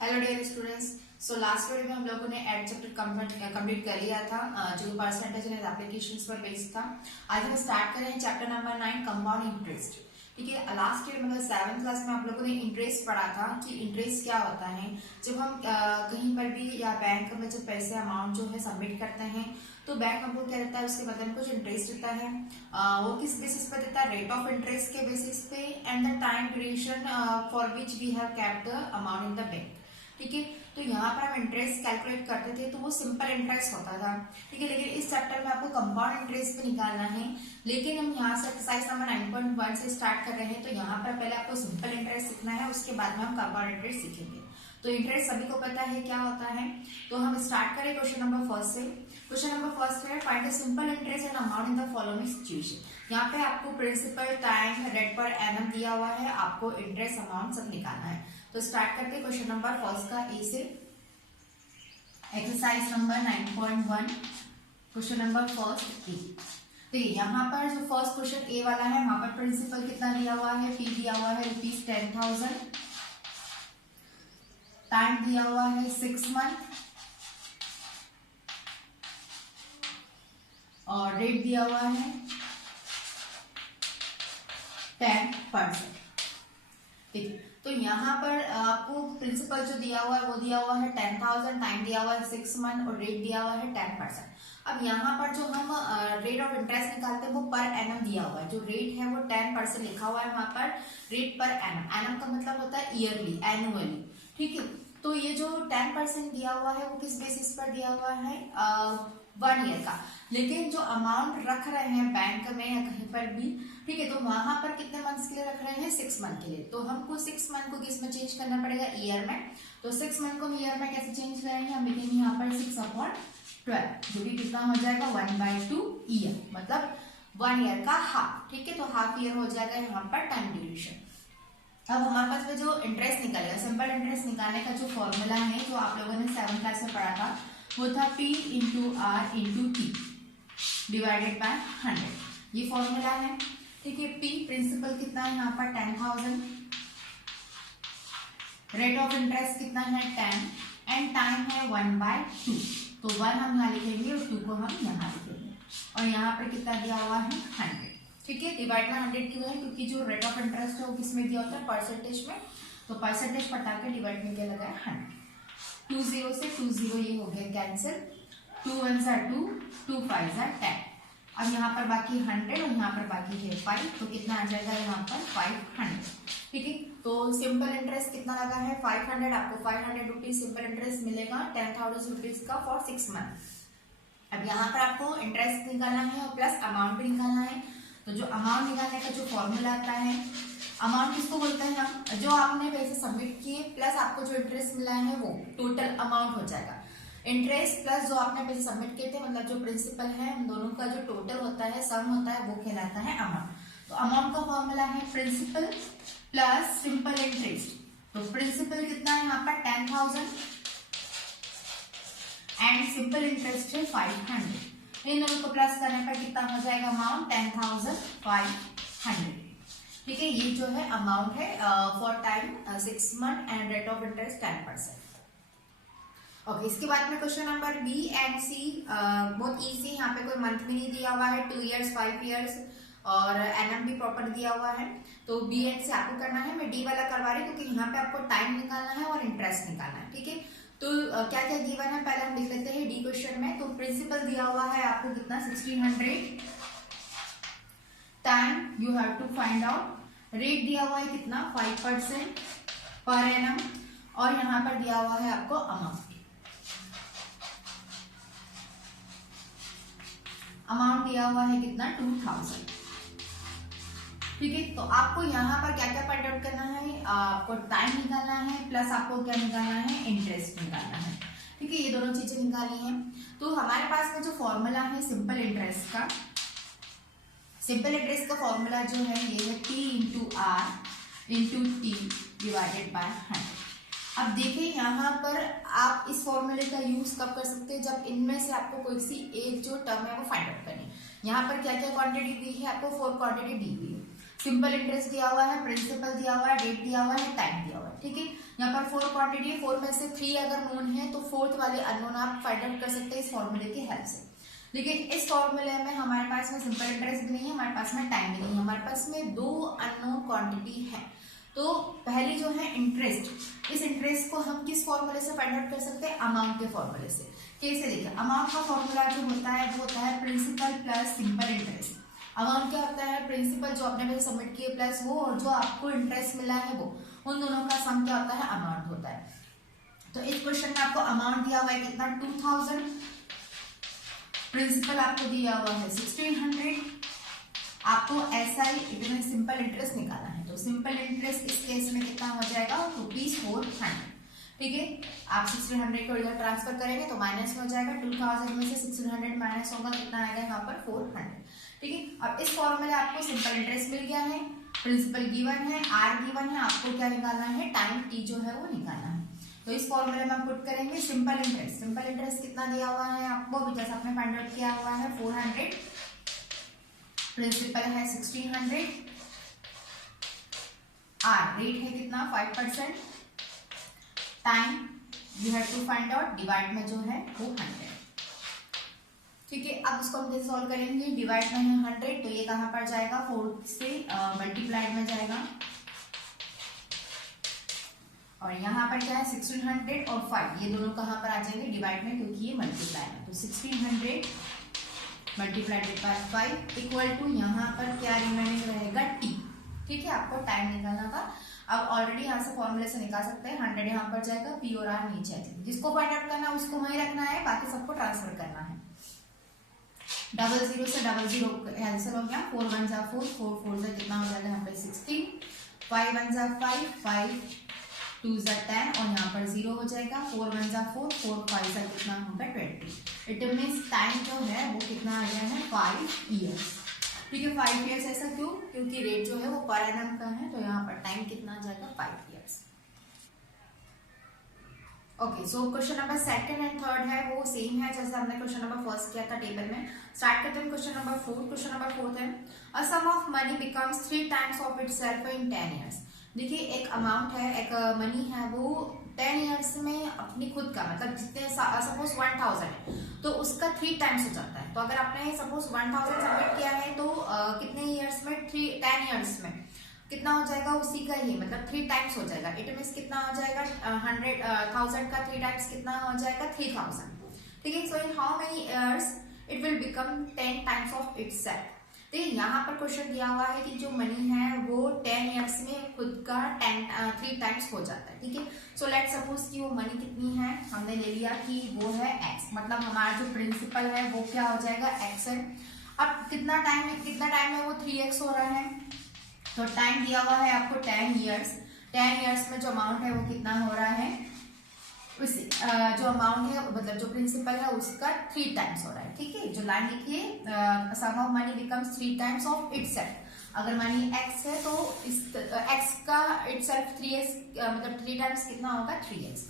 Hello dear students. So last video में हम लोगों ने एड चैप्टर कंप्लीट कर लिया था, जो परसेंटेज एंड एप्लीकेशंस पर बेस्ड था। आज हम स्टार्ट कर रहे हैं चैप्टर नंबर 9 कंपाउंड इंटरेस्ट। ठीक है, लास्ट ईयर मतलब 7th क्लास में आप लोगों ने इंटरेस्ट पढ़ा था कि इंटरेस्ट क्या होता है। जब हम कहीं पर भी या बैंक में जब पैसे अमाउंट जो है सबमिट करते हैं तो बैंक हमको क्या देता है, उसके बदले में कुछ इंटरेस्ट देता है। वो किस बेसिस पर देता है? रेट ऑफ इंटरेस्ट के बेसिस पे and the time duration for which we have kept the amount in the bank. ठीक है, तो यहाँ पर हम इंटरेस्ट कैलकुलेट करते थे तो वो सिंपल इंटरेस्ट होता था। ठीक है, लेकिन इस चैप्टर में आपको कंपाउंड इंटरेस्ट भी निकालना है। लेकिन हम यहाँ से एक्सरसाइज नंबर 9.1 से स्टार्ट कर रहे हैं, तो यहाँ पर पहले आपको सिंपल इंटरेस्ट सीखना है, उसके बाद में हम कंपाउंड इंटरेस्ट सीखेंगे। तो इंटरेस्ट सभी को पता है क्या होता है। तो हम स्टार्ट करें क्वेश्चन नंबर फर्स्ट से। क्वेश्चन नंबर फर्स्ट है, find the simple interest and amount in the following situation. यहाँ पे आपको principal, time, rate per annum दिया हुआ है, आपको इंटरेस्ट अमाउंट सब निकालना है। तो स्टार्ट करते हैं क्वेश्चन नंबर फर्स्ट का ए से। Exercise number 9.1 question number first A. देखिए यहाँ पर जो फर्स्ट क्वेश्चन ए वाला है, वहां पर प्रिंसिपल कितना दिया हुआ है, पी दिया हुआ है ₹10,000, टाइम दिया हुआ है 6 मंथ और रेट दिया हुआ है 10%। ठीक है, तो यहाँ पर आपको प्रिंसिपल जो दिया हुआ है वो दिया हुआ है 10,000, टाइम दिया हुआ है 6 मंथ और रेट दिया हुआ है 10%। अब यहाँ पर जो हम रेट ऑफ इंटरेस्ट निकालते हैं वो पर एनम दिया हुआ है। जो रेट है वो 10% लिखा हुआ है वहां पर, रेट पर एनम। एनम का मतलब होता है ईयरली, एनुअली। ठीक है, तो ये जो 10% दिया हुआ है वो किस बेसिस पर दिया हुआ है? 1 ईयर का। लेकिन जो अमाउंट रख रहे हैं बैंक में या कहीं पर भी, ठीक है, तो वहां पर कितने मंथ्स के लिए रख रहे हैं? 6 मंथ के लिए। तो हमको 6 मंथ को किस में चेंज करना पड़ेगा? ईयर में। तो 6 मंथ को ईयर में कैसे चेंज करेंगे? हम लिखेंगे यहाँ पर 6/12, जो भी कितना हो जाएगा 1/2 ईयर, मतलब 1 ईयर का हाफ। ठीक है, तो हाफ ईयर हो जाएगा यहाँ पर टाइम ड्यूरेशन। अब हमारे पास में जो इंटरेस्ट निकलेगा, सिंपल इंटरेस्ट निकालने का जो फॉर्मूला है, जो आप लोगों ने 7th क्लास में पढ़ा था, वो था P into R into T divided by 100। ये फॉर्मूला है। ठीक है, P प्रिंसिपल कितना है यहाँ पर 10,000, रेट ऑफ इंटरेस्ट कितना है 10 एंड टाइम है 1/2। तो 1 हम यहाँ लिखेंगे और 2 को हम यहाँ लिखेंगे और यहाँ पर कितना दिया हुआ है 100। ठीक है, डिवाइड में 100 क्यों है? क्योंकि जो रेट ऑफ इंटरेस्ट है वो किस में दिया होता है? परसेंटेज में। तो परसेंटेज पटा के डिवाइड में क्या लगा है 100। 2 0 से 2 0 ये हो गया कैंसिल, 2 1 2, 2 5 10। अब यहाँ पर बाकी 100 और यहाँ पर बाकी है 5, तो कितना आ जाएगा यहाँ पर 500। ठीक है, तो सिंपल इंटरेस्ट कितना लगा है 500। आपको 500 रुपीज सिंपल इंटरेस्ट मिलेगा 10,000 रुपीज का फॉर 6 मंथ। अब यहाँ पर आपको इंटरेस्ट निकालना है और प्लस अमाउंट भी निकालना है। तो जो अमाउंट निकालने का जो फॉर्मूला आता है, अमाउंट किसको बोलते हैं हम? जो आपने पैसे सबमिट किए प्लस आपको जो इंटरेस्ट मिला है वो टोटल अमाउंट हो जाएगा। इंटरेस्ट प्लस जो आपने पैसे सबमिट किए थे, मतलब जो प्रिंसिपल है, उन दोनों का जो टोटल होता है, सम होता है, वो कहलाता है अमाउंट। तो अमाउंट का फॉर्मूला है प्रिंसिपल प्लस सिंपल इंटरेस्ट। तो प्रिंसिपल कितना है यहाँ पर 10,000 एंड सिंपल इंटरेस्ट है 500। इन दोनों को प्लस करने पर कितना हो जाएगा अमाउंट? 10,500। ठीक है, ये जो है अमाउंट है for time 6 month and rate of interest 10%। Okay, इसके बाद में क्वेश्चन नंबर बी एंड सी, बहुत इजी। यहाँ पे कोई मंथ भी नहीं दिया हुआ है, 2 इयर्स 5 इयर्स और एनएम भी प्रॉपर दिया हुआ है। तो बी एंड सी आपको करना है। मैं डी वाला करवा रही हूँ क्योंकि यहाँ पे आपको टाइम निकालना है और इंटरेस्ट निकालना है। ठीक है, तो क्या क्या गिवन है पहले हम लिख लेते हैं डी क्वेश्चन में। तो प्रिंसिपल दिया हुआ है आपको कितना 1600, time you have to find out, rate दिया हुआ है कितना 5% पर एनम और यहाँ पर दिया हुआ है आपको अमाउंट। अमाउंट दिया हुआ है कितना 2000। ठीक है, तो आपको यहाँ पर क्या क्या फाइंड आउट करना है? आपको टाइम निकालना है प्लस आपको क्या निकालना है? इंटरेस्ट निकालना है। ठीक है, ये दोनों चीजें निकालनी है। तो हमारे पास में जो फॉर्मूला है सिंपल इंटरेस्ट का, सिंपल इंटरेस्ट का फॉर्मूला जो है ये है P into R into T divided by 100। अब देखिए यहाँ पर आप इस फॉर्मूले का यूज कब कर सकते हैं? जब इनमें से आपको कोई सी एक जो टर्म है वो फाइंड आउट करनी है। यहाँ पर क्या क्या क्वांटिटी दी है? आपको 4 क्वांटिटी दी हुई है। सिंपल इंटरेस्ट दिया हुआ है, प्रिंसिपल दिया हुआ है, रेट दिया हुआ है, टाइम दिया हुआ है, ठीक है। यहाँ पर 4 क्वांटिटी है, 4 में से 3 अगर नोन है तो 4th वाले अननोन आप फाइंड आउट कर सकते हैं इस फॉर्मूले की हेल्प से। लेकिन इस फॉर्मूले में हमारे पास में सिंपल इंटरेस्ट भी नहीं है, हमारे पास में टाइम भी नहीं है, हमारे पास में 2 अननोन क्वांटिटी है। तो पहली जो है इंटरेस्ट, इस इंटरेस्ट को हम किस फॉर्मूले से फाइंड आउट कर सकते हैं, अमाउंट के फॉर्मूले से। कैसे देखिए, अमाउंट का फॉर्मूला जो होता है वो होता है principal plus simple interest. Amount क्या होता है, प्रिंसिपल जो आपने सबमिट किए प्लस वो, और जो आपको इंटरेस्ट मिला है वो, उन दोनों का सम क्या होता है, अमाउंट होता है। तो इस क्वेश्चन में आपको अमाउंट दिया हुआ है कितना, 2000, प्रिंसिपल आपको दिया हुआ है 1600, आपको SI it mean simple interest निकालना है। तो सिंपल इंटरेस्ट इस केस में कितना हो जाएगा, ₹400, ठीक है। आप 1600 को इधर ट्रांसफर करेंगे तो माइनस में हो जाएगा, 2000 में से 1600 माइनस होगा, कितना आएगा यहाँ पर 400, ठीक है। अब इस फॉर्मूले आपको सिंपल इंटरेस्ट मिल गया है, प्रिंसिपल गिवन है, R गिवन है, आपको क्या निकालना है, टाइम T जो है वो निकालना है। तो इस फॉर्मूले में हम पुट करेंगे सिंपल इंटरेस्ट। सिंपल इंटरेस्ट कितना दिया हुआ है आपको, जैसे आपने फाइंड आउट किया हुआ है 400, प्रिंसिपल है 1600, R रेट है कितना 5%, time you have to find out, divide में जो है वो 100, ठीक है। अब इसको हम कैसे सॉल्व करेंगे, डिवाइड में है 100 तो ये कहां पर जाएगा, 4 से मल्टीप्लाइड में जाएगा, और यहाँ पर क्या है 1600 और 5 ये दोनों कहां पर आ जाएंगे, डिवाइड में, क्योंकि ये मल्टीप्लाई है। तो 1600 मल्टीप्लाइड बाय 5 इक्वल टू यहाँ पर क्या रिमेनिंग रहेगा, T, ठीक है। आपको टाइम निकालना था, अब ऑलरेडी यहाँ से फॉर्मूले से निकाल सकते हैं, 100 यहाँ पर जाएगा, P और R नीचे आएगा, जिसको फाइंड आउट करना है उसको वहीं रखना है, बाकी सबको ट्रांसफर करना है। 00 से 00 कैंसिल हो गया, 4 1 जा 4, 4 4 से कितना हो जाएगा यहाँ पे 16, 5 1 जा 5, 5 2 जा 10 और यहाँ पर 0 हो जाएगा, 4 1 जा 4, 4 5 जा कितना होगा 20। इट मीन्स टाइम जो है वो कितना आ गया है 5 ईयर्स, ठीक है। 5 ईयर्स ऐसा क्यों, क्योंकि रेट जो है वो पर एनम का है, तो यहाँ पर टाइम कितना आ जाएगा 5 years. Okay, so question number second and third है वो सेम है जैसे हमने क्वेश्चन नंबर फर्स्ट किया था टेबल में। स्टार्ट करते हैं क्वेश्चन नंबर 4। क्वेश्चन नंबर 4 है, a sum of money becomes 3 times of itself in 10 years. देखिए एक अमाउंट है, एक मनी है, वो 10 इयर्स में अपनी खुद का मतलब जितने सपोज 1000 है तो उसका 3 टाइम्स हो जाता है। तो अगर आपने सपोज 1000 सबमिट किया है तो कितने इयर्स में, 10 इयर्स में कितना हो जाएगा उसी का ही, मतलब 3 टाइम्स हो जाएगा। इट मीन्स कितना हो जाएगा 1000 का 3 टाइम्स कितना हो जाएगा 3000, ठीक है। So in how many years it will become 10 times of itself. तो यहाँ पर क्वेश्चन दिया हुआ है कि जो मनी है वो 10 इयर्स में खुद का 3 टाइम्स हो जाता है, ठीक है। सो लेट सपोज कि वो मनी कितनी है, हमने ले लिया कि वो है x, मतलब हमारा जो प्रिंसिपल है वो क्या हो जाएगा x है। अब कितना टाइम है वो 3x हो रहा है, तो टाइम दिया हुआ है आपको 10 इयर्स। 10 इयर्स में जो अमाउंट है वो कितना हो रहा है, उस जो अमाउंट है मतलब जो प्रिंसिपल है उसका 3 टाइम्स हो रहा है, ठीक है। जो लाइन लिखिए, sum of money becomes 3 times of itself. अगर मनी x है तो इस x का इटसेल्फ 3x मतलब 3 टाइम्स कितना होगा 3x।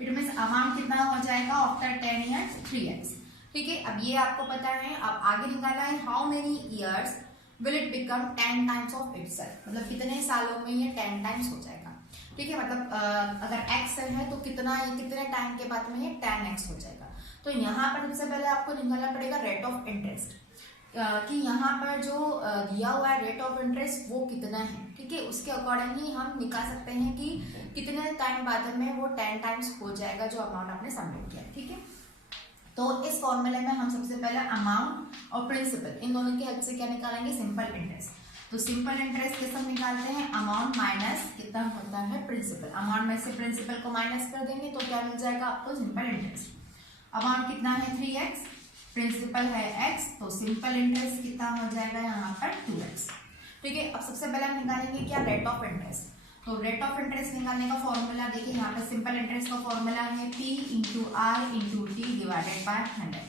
इट मीन्स अमाउंट कितना हो जाएगा आफ्टर 10 इयर्स 3x, ठीक है। अब ये आपको पता है, अब आगे निकाला है how many years will it become 10 times of itself, मतलब कितने सालों में ये 10 टाइम्स हो जाएगा, ठीक है। मतलब अगर x है तो कितने टाइम के बाद में ये 10x हो जाएगा। तो यहाँ पर सबसे पहले आपको निकालना पड़ेगा रेट ऑफ इंटरेस्ट, कि यहाँ पर जो दिया हुआ है रेट ऑफ इंटरेस्ट वो कितना है, ठीक है। उसके अकॉर्डिंग ही हम निकाल सकते हैं कि कितने टाइम बाद में वो 10 टाइम्स हो जाएगा जो अमाउंट आपने सबमिट किया, ठीक है। तो इस फॉर्मूले में हम सबसे पहले अमाउंट और प्रिंसिपल इन दोनों की हेल्प से क्या निकालेंगे, सिंपल इंटरेस्ट। तो सिंपल इंटरेस्ट कैसे हम निकालते हैं, अमाउंट माइनस कितना होता है प्रिंसिपल। अमाउंट में से प्रिंसिपल को माइनस कर देंगे तो क्या मिल जाएगा आपको, सिंपल इंटरेस्ट। अमाउंट कितना है 3x, प्रिंसिपल है x, तो सिंपल इंटरेस्ट कितना हो जाएगा यहाँ पर 2x, ठीक है। अब सबसे पहले हम निकालेंगे क्या, रेट ऑफ इंटरेस्ट। तो रेट ऑफ इंटरेस्ट निकालने का फॉर्मूला देखिए, यहाँ पे सिंपल इंटरेस्ट का फॉर्मूला है P into R into T divided by 100।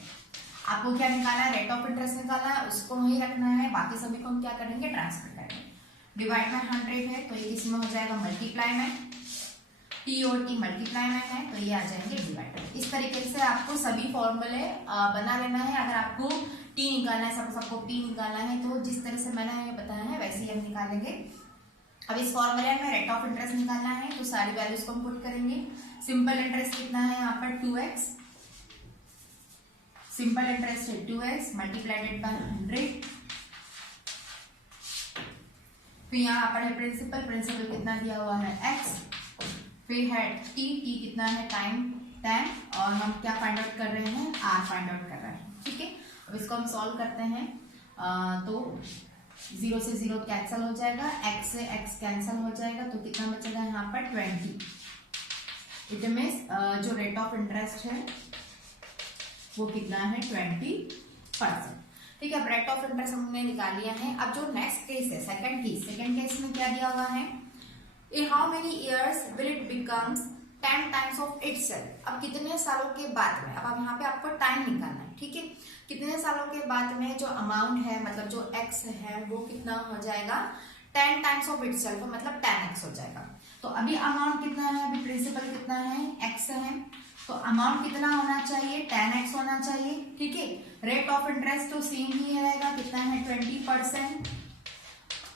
आपको क्या निकालना है, रेट ऑफ इंटरेस्ट निकालना है, उसको वही रखना है, बाकी सभी को हम क्या करेंगे ट्रांसफर करेंगे। डिवाइड में 100 है तो ये किस में हो जाएगा मल्टीप्लाई में, T और T मल्टीप्लाई में है तो ये आ जाएंगे डिवाइड। इस तरीके से आपको सभी फॉर्मूले बना लेना है। अगर आपको टी निकालना है, सबको पी निकालना है, तो जिस तरह से मैंने ये बताया है वैसे ही हम निकालेंगे। अब इस फॉर्मूले में रेट ऑफ इंटरेस्ट निकालना है, तो सारी वैल्यूज को हम पुट करेंगे। सिंपल इंटरेस्ट कितना है यहाँ पर 2x, सिंपल इंटरेस्ट है 2x मल्टीप्लाइडेड बाय 100। फिर यहाँ पर है प्रिंसिपल, प्रिंसिपल कितना दिया हुआ है x, फिर है t, t कितना है टाइम 10, और हम क्या फाइंड आउट कर रहे हैं, r फाइंड आउट कर रहे हैं। ठीक है, अब इसको हम सॉल्व करते हैं, तो 0 से 0 कैंसिल हो जाएगा, x से x कैंसिल हो जाएगा, तो कितना बचेगा यहाँ पर 20। इट मीन्स जो रेट ऑफ इंटरेस्ट है वो कितना है 20%। ठीक है, अब रेट ऑफ इंटरेस्ट हमने निकाल लिया है। अब जो नेक्स्ट केस है सेकंड केस में क्या दिया हुआ है, इन how many years will it becomes 10 times of itself. अब कितने सालों के बाद में, अब यहाँ पे आपको टाइम निकालना है। ठीक है, कितने सालों के बाद में जो अमाउंट है, मतलब जो x है वो कितना हो जाएगा 10 टाइम्स ऑफ इटसेल्फ, मतलब 10x हो जाएगा। तो अभी अमाउंट कितना है, अभी प्रिंसिपल कितना है x है, तो अमाउंट कितना होना चाहिए 10x होना चाहिए। ठीक है, रेट ऑफ इंटरेस्ट तो सेम ही रहेगा, कितना है 20%।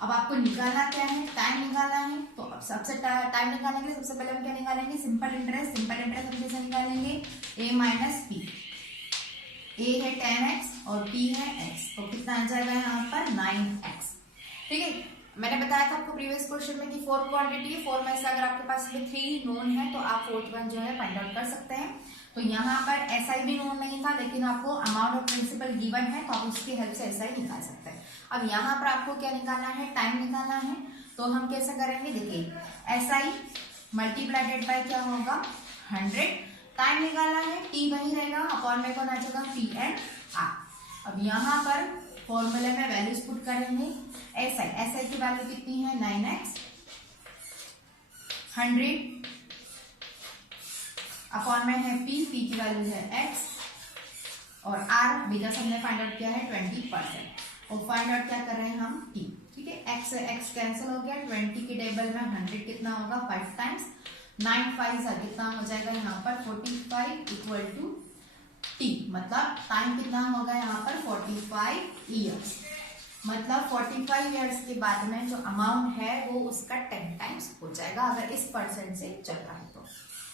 अब आपको निकालना क्या है, टाइम निकालना है, तो अब सबसे टाइम निकालने के लिए सबसे पहले हम क्या निकालेंगे, सिंपल इंटरेस्ट। सिंपल इंटरेस्ट हम कैसे निकालेंगे, a माइनस पी, a है 10x और p है x, तो कितना आ जाएगा यहाँ पर 9x। ठीक है, मैंने बताया था आपको प्रीवियस क्वेश्चन में कि 4 क्वांटिटी है, 4 में से अगर आपके पास में 3 नोन है तो आप 4th वन जो है फाइंड आउट कर सकते हैं। तो यहाँ पर SI भी नोन नहीं था, लेकिन आपको अमाउंट ऑफ प्रिंसिपल गिवन है, तो आप उसकी हेल्प से SI निकाल सकते हैं। अब यहाँ पर आपको क्या निकालना है, टाइम निकालना है, तो हम कैसे करेंगे, देखिए SI मल्टीप्लाइडेड बाय क्या होगा 100, टाइम निकालना है, t वही रहेगा, अपॉन में कौन आ जाएगा p एंड r। अब यहाँ पर फॉर्मूले में वैल्यूज पुट करेंगे, SI की वैल्यू कितनी है 9x, 100 अपॉन में है p की वैल्यू है x, और r बीजा से हमने फाइंड आउट किया है 20%, और फाइंड आउट क्या कर रहे हैं हम t। ठीक है, x से x कैंसिल हो गया, 20 के टेबल में 100 कितना होगा 5 टाइम्स, 9 5 कितना हो जाएगा यहाँ पर 45 इक्वल टू t, मतलब टाइम कितना होगा यहाँ पर 45 ईयर्स, मतलब 45 ईयर्स के बाद में जो अमाउंट है वो उसका 10 टाइम्स हो जाएगा, अगर इस परसेंट से चल रहा है तो।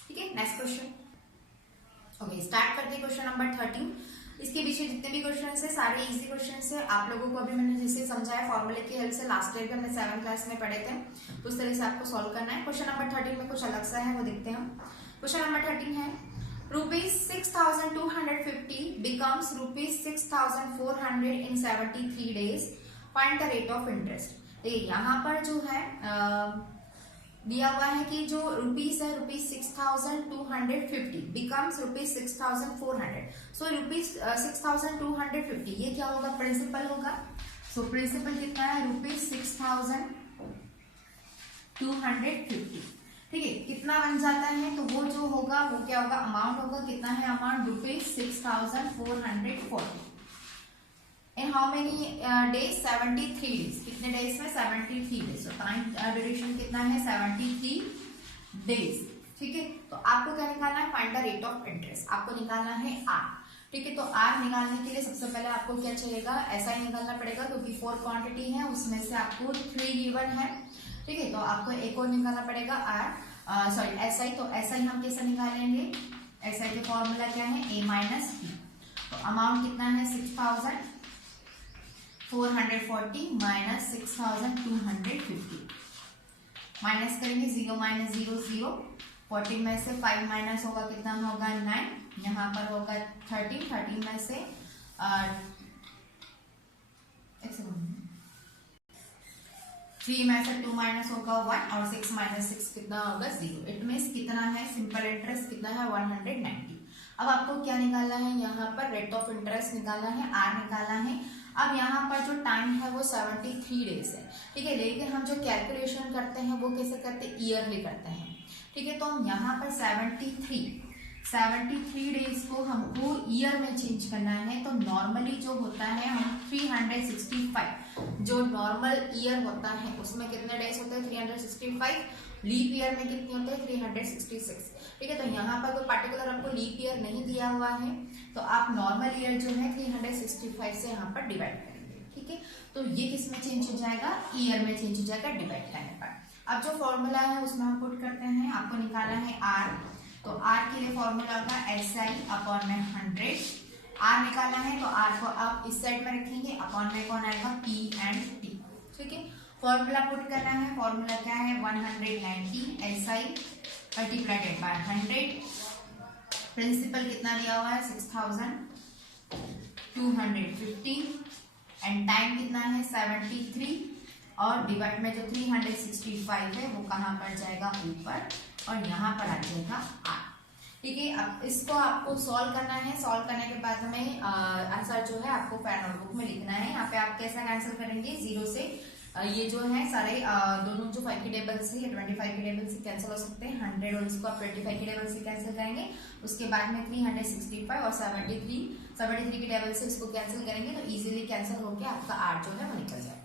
ठीक है, नेक्स्ट क्वेश्चन। ओके, स्टार्ट करते हैं क्वेश्चन नंबर 13। इसके पीछे जितने भी क्वेश्चन है सारे इजी क्वेश्चन है, आप लोगों को अभी मैंने जैसे समझाया फॉर्मूले की हेल्प से, लास्ट ईयर के हमने 7th क्लास में पढ़े थे, तो उस तरह से आपको सॉल्व करना है। क्वेश्चन नंबर 13 में कुछ अलग सा है, वो देखते हैं हम। क्वेश्चन नंबर 13 है, ₹6,250 becomes ₹6,400 in 73 days. Find the rate of interest. देखिए यहाँ पर जो है दिया हुआ है कि जो रुपीस है ₹6,250 becomes ₹6,400. सो ₹6,250 ये क्या होगा, प्रिंसिपल होगा। सो प्रिंसिपल कितना है ₹6,250। ठीक है, कितना बन जाता है, तो वो जो होगा वो क्या होगा, अमाउंट होगा, कितना है amount ₹6,440 in how many days 73 days, कितने डेज में 73 डेज, तो टाइम ड्यूरेशन कितना है 73 डेज। ठीक है, तो आपको क्या निकालना है, find the rate of interest, आपको निकालना है r। ठीक है, तो r निकालने के लिए सबसे पहले आपको क्या चाहिएगा, SI निकालना पड़ेगा, क्योंकि 4 क्वांटिटी है, उसमें से आपको 3 गिवन है। ठीक है, तो आपको एक और निकालना पड़ेगा SI। तो SI हम कैसे निकालेंगे, SI के फॉर्मूला क्या है, a माइनस p। तो अमाउंट कितना है 6,440 माइनस 6,250, माइनस करेंगे 0 माइनस 0 0, 40 में से 5 माइनस होगा, कितना होगा 9, यहाँ पर होगा 13 में से 3 में से 2 माइनस होगा 1, और 6 माइनस 6 कितना होगा 0। इट मीन्स कितना है, सिंपल इंटरेस्ट कितना है 190। अब आपको क्या निकालना है, यहाँ पर रेट ऑफ इंटरेस्ट निकालना है, r निकालना है। अब यहाँ पर जो टाइम है वो 73 डेज है। ठीक है, लेकिन हम जो कैलकुलेशन करते हैं वो कैसे करते हैं, ईयरली करते हैं। ठीक है, तो हम यहाँ पर 73 डेज को हमको ईयर में चेंज करना है, तो नॉर्मली जो होता है हम 365 जो नॉर्मल ईयर होता है उसमें कितने डेज होते हैं 365, लीप ईयर में कितनी होते हैं 366, ठीक है। तो यहाँ पर कोई पर्टिकुलर आपको लीप ईयर नहीं दिया हुआ है, तो आप नॉर्मल ईयर जो है 365 से यहाँ पर डिवाइड करेंगे, ठीक है। तो ये किस में चेंज हो जाएगा, ईयर में चेंज हो जाएगा डिवाइड करने पर। अब जो फॉर्मूला है उसमें हम पुट करते हैं, आपको निकालना है आर, तो आर के लिए फॉर्मूला होगा SI अपॉन में 100, आर निकालना है तो आर को आप इस साइड में रखेंगे, अपॉन में कौन आएगा P एंड T, ठीक है। फॉर्मूला पुट करना है, फॉर्मूला क्या है 190 SI मल्टीप्लाइड बाय 100, प्रिंसिपल कितना दिया हुआ है 6250 एंड टाइम कितना है 73, और डिवाइड में जो 365 है वो कहाँ पर जाएगा ऊपर, और यहाँ पर आ जाएगा आर, ठीक है। अब इसको आपको सॉल्व करना है, सॉल्व करने के बाद हमें आंसर जो है आपको नोटबुक में लिखना है। यहाँ पे आप कैसा कैंसिल करेंगे, 0 से ये जो है सारे दोनों जो 5 के टेबल से या 25 के टेबल से कैंसिल हो सकते हैं, 100 और इसको आप 25 के टेबल से कैंसिल करेंगे, उसके बाद में 365 और 73 के टेबल से इसको कैंसिल करेंगे, तो इजीली कैंसिल होकर आपका आर जो है वो निकल जाएगा।